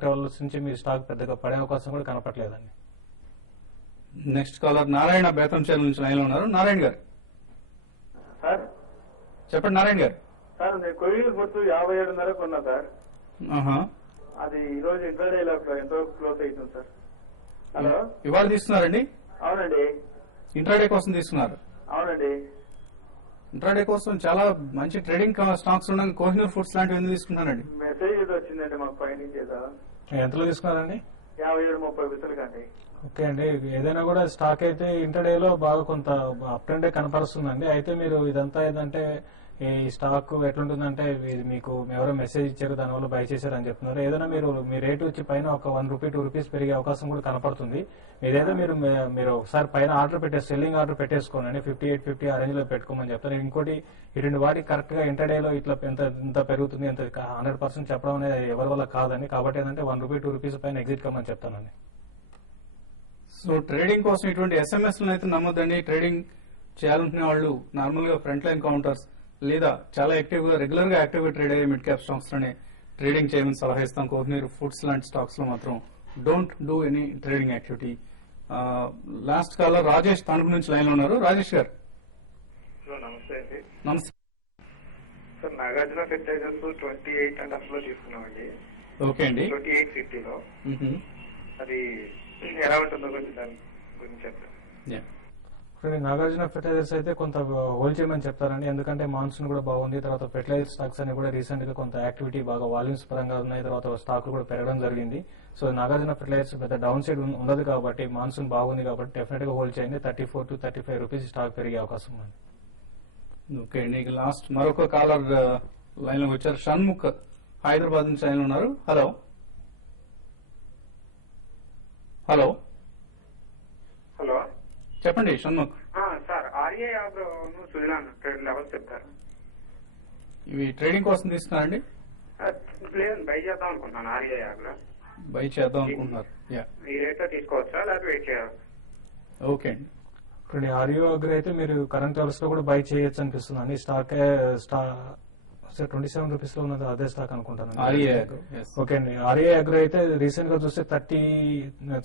Levels నుంచి మీ stock పెద్దగా పడే అవకాశం కూడా కనపట్లేదండి. నెక్స్ట్ కాలర్ నారాయణ బేతంచెర్ల నుంచి లైన్ లో ఉన్నారు. నారాయణ గారు సార్ చెప్పండి. నారాయణ గారు సార్ నేను కొయ్యూరు గుర్తు 57.5 కొన్నా సార్. ఆహా. అది ఈ రోజు ఇంటర్డేలో ఎంతో క్లోజ్ అవుతుంది సార్. హలో, ఇవాళ తీసుకున్నారండి? అవునండి. ఇంట్రాడే కోసం తీసుకున్నారు? అవునండి. ఇంట్రాడే కోసం చాలా మంచి ట్రేడింగ్ స్టాక్స్ ఉండగా కోహినూర్ ఫుడ్స్ లాంటివి ఎందుకు తీసుకున్నారండి? మెసేజ్ ఏదో వచ్చిందండి మాకు ఫైండింగ్ చేద్దా. ఎంతలో తీసుకున్నారండి? 57-30 కండి. ఓకే అండి. ఏదైనా కూడా స్టాక్ అయితే ఇంటర్డేలో బాగా కొంత అప్ ట్రెండ్ కనపరుస్తుందండి. అయితే మీరు ఇదంతా ఏంటంటే ఈ స్టాక్ ఎట్లుంటుందంటే ఇది మీకు ఎవరో మెసేజ్ ఇచ్చారు, దానివల్ల బై చేశారని చెప్తున్నారు. ఏదైనా మీ రేటు వచ్చి పైన ఒక ₹1-2 పెరిగే అవకాశం కూడా కనపడుతుంది. ఏదైతే మీరు ఒకసారి పైన సెల్లింగ్ ఆర్డర్ పెట్టేసుకోనండి. 58-50 ఆ రేంజ్ లో పెట్టుకోమని చెప్తాను. ఇంకోటి ఇటువంటి వాటికి కరెక్ట్ గా ఇంటర్డేలో ఇట్లా ఎంత పెరుగుతుంది, ఎంత 100% చెప్పడం అనేది ఎవరి వల్ల కాదండి. కాబట్టి ఏంటంటే ₹1-2 పైన ఎగ్జిట్ కమ్మని చెప్తానండి. సో ట్రేడింగ్ కోసం ఇటువంటి ఎస్ఎంఎస్ అయితే నమ్మొద్దండి. ట్రేడింగ్ చేయాలనుకునే వాళ్ళు నార్మల్ గా ఫ్రంట్ లైన్ కౌంటర్స్ లేదా చాలా యాక్టివ్ గా రెగ్యులర్ గా యాక్టివ్ గా ట్రేడ్ అయ్యే మిడ్ క్యాప్ స్టాక్స్ లోనే ట్రేడింగ్ చేయమని సలహా ఇస్తాం. కోహినూర్ ఫుడ్స్ లాంటి స్టాక్స్ లో మాత్రం don't do any trading activity. Last caller Rajesh Tanuku నుంచి లైన్ లో ఉన్నారు. రాజేష్ గారు నమస్తే అండి. నమస్తే సార్ నాగార్జున ఫెర్టిలైజర్స్ 28.5 లో తీసుకున్నామండి. ఓకే అండి. 28.50లో అది ఎలా ఉంటుందో కొంచెం దాని గురించి చెప్తాను. నాగార్జున ఫెర్టిలైజర్స్ అయితే కొంత హోల్డ్ చేయమని చెప్తారండి. ఎందుకంటే మాన్సూన్ కూడా బాగుంది. తర్వాత ఫెర్టిలైజర్ స్టాక్స్ అని కూడా రీసెంట్ గా కొంత యాక్టివిటీ బాగా వాల్యూమ్స్ పరంగా ఉన్నాయి. తర్వాత స్టాక్లు కూడా పెరగడం జరిగింది. సో నాగార్జున ఫెర్టిలైజర్స్ పెద్ద డౌన్ సైడ్ ఉండదు కాబట్టి, మాన్సూన్ బాగుంది కాబట్టి డెఫినెట్ గా హోల్డ్ చేయండి. ₹34-35 స్టాక్ పెరిగే అవకాశం ఉంది. ఓకే అండి. లాస్ట్ మరొక కాలర్ లైన్ లో వచ్చారు. షణ్ముఖ్ హైదరాబాద్ నుంచి లైన్ లో ఉన్నారు. హలో హలో హలో, చెప్పండి షణ్ముఖ్. సార్ ఆర్ఏ యాగ్రో సుజలాన్ ట్రేడ్ లెవెల్ చెప్తారు. ఇవి ట్రేడింగ్ కోసం తీసుకున్నారండి? లేదండి, బై చేద్దాం అనుకుంటున్నాను. ఆర్ఏ యాగ్రో బై చేద్దాం అనుకుంటున్నారు. ఈ రేట్ లో తీసుకోవచ్చా లేకపోతే వెయిట్ చేయాలి? ఓకే అండి. ఇప్పుడు ఆర్యో అగ్రి అయితే మీరు కరెంట్ లెవెల్స్ లో కూడా బై చేయొచ్చు అనిపిస్తుంది అండి. స్టాక్ ₹27 లో ఉన్నది అదే స్టాక్ అనుకుంటాను. ఓకే అండి. ఆర్ఏ అగ్రి అయితే రీసెంట్ గా చూస్తే 30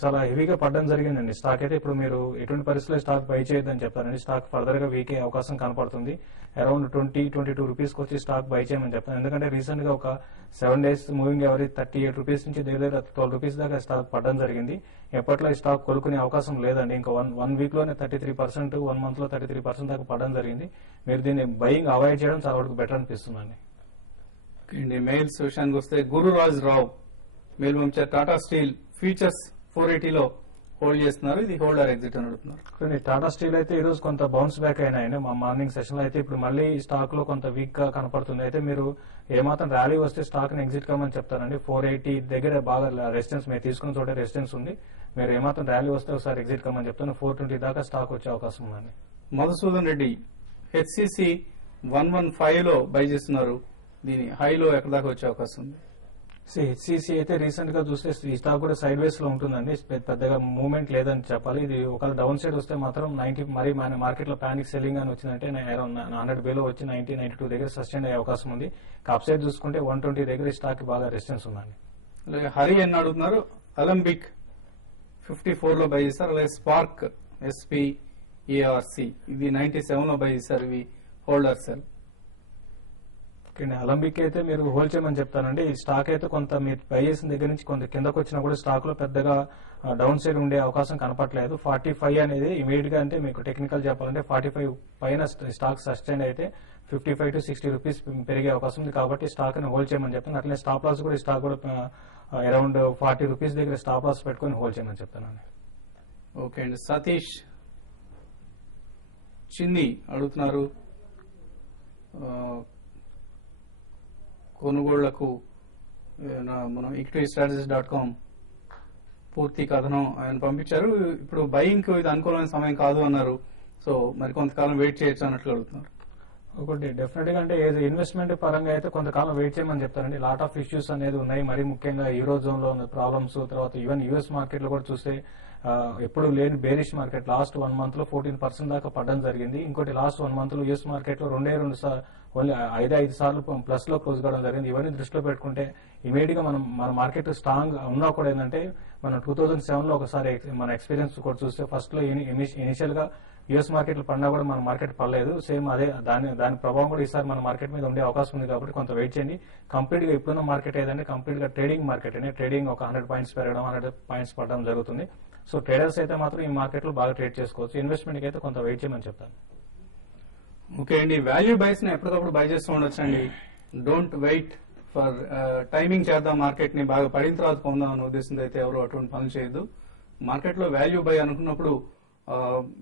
చాలా హెవీగా పడడం జరిగిందండి. స్టాక్ అయితే ఇప్పుడు మీరు ఎటువంటి పరిస్థితుల్లో స్టాక్ బై చేయొద్దని చెప్తారండి. స్టాక్ ఫర్దర్ గా వీక్ అయ్యే అవకాశం కనపడుతుంది. అరౌండ్ ₹22 వచ్చి స్టాక్ బై చేయమని చెప్తాను. ఎందుకంటే రీసెంట్ గా ఒక 7 days మూవింగ్ ఎవరీ ₹38 నుంచి దగ్గర ₹12 దాకా స్టాక్ పడడం జరిగింది. ఎప్పట్లో ఈ స్టాక్ కోలుకునే అవకాశం లేదండి. ఇంకా వన్ వీక్ లోనే 33%, 1 month లో 33% దాకా పడడం జరిగింది. మీరు దీన్ని బయింగ్ అవాయిడ్ చేయడం చాలా వరకు బెటర్ అనిపిస్తుందండి. మెయిల్స్ విషయానికి వస్తే గురురాజ్ రావు మెయిల్ పంపించారు. టాటా స్టీల్ ఫీచర్స్ 480లో హోల్డ్ చేస్తున్నారు. ఇది హోల్డర్ ఎగ్జిట్ అని అడుగుతున్నారు. టాటా స్టీల్ అయితే ఈ రోజు కొంత బౌన్స్ బ్యాక్ అయినాయండి. మా మార్నింగ్ సెషన్ లో అయితే ఇప్పుడు మళ్ళీ స్టాక్ లో కొంత వీక్ గా కనపడుతుంది. అయితే మీరు ఏమాత్రం ర్యాలీ వస్తే స్టాక్ ని ఎగ్జిట్ కమ్మని చెప్తారండి. 480 దగ్గర బాగా రెసిస్టెన్స్ మీరు తీసుకున్న చోట రెసిస్టెన్స్ ఉంది. మీరు ఏమాత్రం ర్యాలీ వస్తే ఒకసారి ఎగ్జిట్ కమ్మని చెప్తాను. 420 దాకా స్టాక్ వచ్చే అవకాశం ఉందండి. మధుసూదన్ రెడ్డి హెచ్సిసి 115లో బై చేస్తున్నారు. దీని హైలో ఎక్కడ దాకా వచ్చే అవకాశం ఉంది? హెచ్సిసి అయితే రీసెంట్ గా చూస్తే ఈ స్టాక్ కూడా సైడ్ వేస్ లో ఉంటుందండి. పెద్దగా మూవ్మెంట్ లేదని చెప్పాలి. ఇది ఒకవేళ డౌన్ సైడ్ వస్తే మాత్రం 90 మరి మార్కెట్ లో పానిక్ సెల్లింగ్ అని వచ్చిందంటే అరౌండ్ 100 బిలో వచ్చి 90-92 దగ్గర సస్టైన్ అయ్యే అవకాశం ఉంది. అప్ సైడ్ చూసుకుంటే 120 దగ్గర ఈ స్టాక్ బాగా రెసిస్టెన్స్ ఉందండి. అలాగే హరి అని అడుగుతున్నారు. అలంబిక్ 54లో బై చేస్తారు. అలాగే స్పార్క్ SPARC ఇది 97లో బై చేస్తారు. ఇవి హోల్డర్ సెల్. అలంబిక్ అయితే మీరు హోల్డ్ చేయమని చెప్తానండి. ఈ స్టాక్ అయితే కొంత మీరు బై చేసిన దగ్గర నుంచి కొంత కిందకు వచ్చినా కూడా స్టాక్ లో పెద్దగా డౌన్ సైడ్ ఉండే అవకాశం కనపట్లేదు. 45 అనేది ఇమీడియట్ గా అంటే మీకు టెక్నికల్ చెప్పాలంటే 45 పైన స్టాక్ సస్టైన్ అయితే ₹55-60 పెరిగే అవకాశం ఉంది. కాబట్టి స్టాక్ ని హోల్డ్ చేయమని చెప్తాను. అట్లనే స్టాప్ లాస్ కూడా ఈ స్టాక్ కూడా అరౌండ్ ₹40 దగ్గర స్టాప్ లాస్ పెట్టుకుని హోల్డ్ చేయమని చెప్తానండి. ఓకే అండి. సతీష్ చిన్ని అడుగుతున్నారు. కొనుగోళ్లకు మనం equitystrategies.com పూర్తి కథనం ఆయన పంపించారు. ఇప్పుడు బయింగ్ ఇది అనుకూలమైన సమయం కాదు అన్నారు. సో మరి కొంతకాలం వెయిట్ చేయొచ్చు అన్నట్లు అడుగుతున్నారు. ఒకటి డెఫినెట్ గా అంటే ఇన్వెస్ట్మెంట్ పరంగా అయితే కొంతకాలం వెయిట్ చేయమని చెప్తారండి. లాట్ ఆఫ్ ఇష్యూస్ అనేది ఉన్నాయి. మరి ముఖ్యంగా యూరో జోన్ లో ఉన్న ప్రాబ్లమ్స్, తర్వాత ఈవెన్ యుఎస్ మార్కెట్ లో కూడా చూస్తే ఎప్పుడు లేని బేరిష్ మార్కెట్ లాస్ట్ 1 month లో 14% దాకా పడడం జరిగింది. ఇంకోటి లాస్ట్ 1 month లో యుఎస్ మార్కెట్ లో 2 సార్లు ఓన్లీ 5 సార్లు ప్లస్ లో క్లోజ్ కావడం జరిగింది. ఇవన్నీ దృష్టిలో పెట్టుకుంటే ఇమీడియట్ గా మన మార్కెట్ స్ట్రాంగ్ ఉన్నా కూడా ఏంటంటే మనం 2007 లో ఒకసారి మన ఎక్స్పీరియన్స్ కూడా చూస్తే ఫస్ట్ లో ఇనిషియల్ గా యుఎస్ మార్కెట్లు పడినా కూడా మన మార్కెట్ పడలేదు. సేమ్ అదే దాని ప్రభావం కూడా ఈసారి మన మార్కెట్ మీద ఉండే అవకాశం ఉంది కాబట్టి కొంత వెయిట్ చేయండి. కంప్లీట్ గా ఇప్పుడున్న మార్కెట్ ఏదంటే కంప్లీట్ గా ట్రేడింగ్ మార్కెట్ అండి. ట్రేడింగ్ ఒక 100 పాయింట్స్ పెరగడం 100 పాయింట్స్ పడడం జరుగుతుంది. సో ట్రేడర్స్ అయితే మాత్రం ఈ మార్కెట్ లో బాగా ట్రేడ్ చేసుకోవచ్చు. ఇన్వెస్ట్మెంట్ కి అయితే కొంత వెయిట్ చేయమని చెప్తాను. ఓకే అండి, వాల్యూ బైస్ ని ఎప్పటికప్పుడు బై చేస్తూ ఉండొచ్చు అండి. డోంట్ వెయిట్ ఫర్ టైమింగ్ చేద్దాం, మార్కెట్ ని బాగా పడిన తర్వాత కొందాం అనే ఉద్దేశంతో అయితే ఎవరు అటువంటి పనులు చేయొద్దు. మార్కెట్ లో వాల్యూ బై అనుకున్నప్పుడు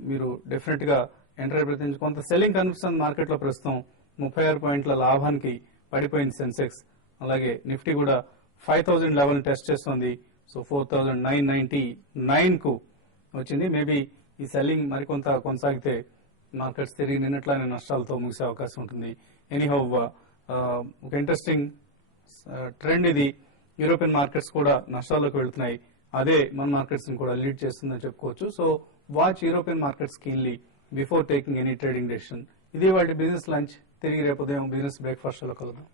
మీరు డెఫినెట్ గా ఎంటర్ అయిపోతుంది. కొంత సెల్లింగ్ కనిపిస్తుంది మార్కెట్ లో. ప్రస్తుతం 36 పాయింట్ల లాభానికి పడిపోయింది సెన్సెక్స్. అలాగే నిఫ్టీ కూడా 5000 లెవెల్ టెస్ట్ చేస్తుంది. సో 4999 కు వచ్చింది. మేబీ ఈ సెల్లింగ్ మరికొంత కొనసాగితే మార్కెట్స్ తిరిగి నిన్నట్లానే నష్టాలతో ముగిసే అవకాశం ఉంటుంది. ఎనీహౌ ఒక ఇంట్రెస్టింగ్ ట్రెండ్ ఇది. యూరోపియన్ మార్కెట్స్ కూడా నష్టాల్లోకి వెళ్తున్నాయి. అదే మన మార్కెట్స్ ని కూడా లీడ్ చేస్తుందని చెప్పుకోవచ్చు. So watch European markets keenly before taking any trading decision. ఇది వాటి బిజినెస్ లంచ్. తిరిగి రేపు ఉదయం బిజినెస్ బ్రేక్ఫాస్ట్ లో కలుద్దాం.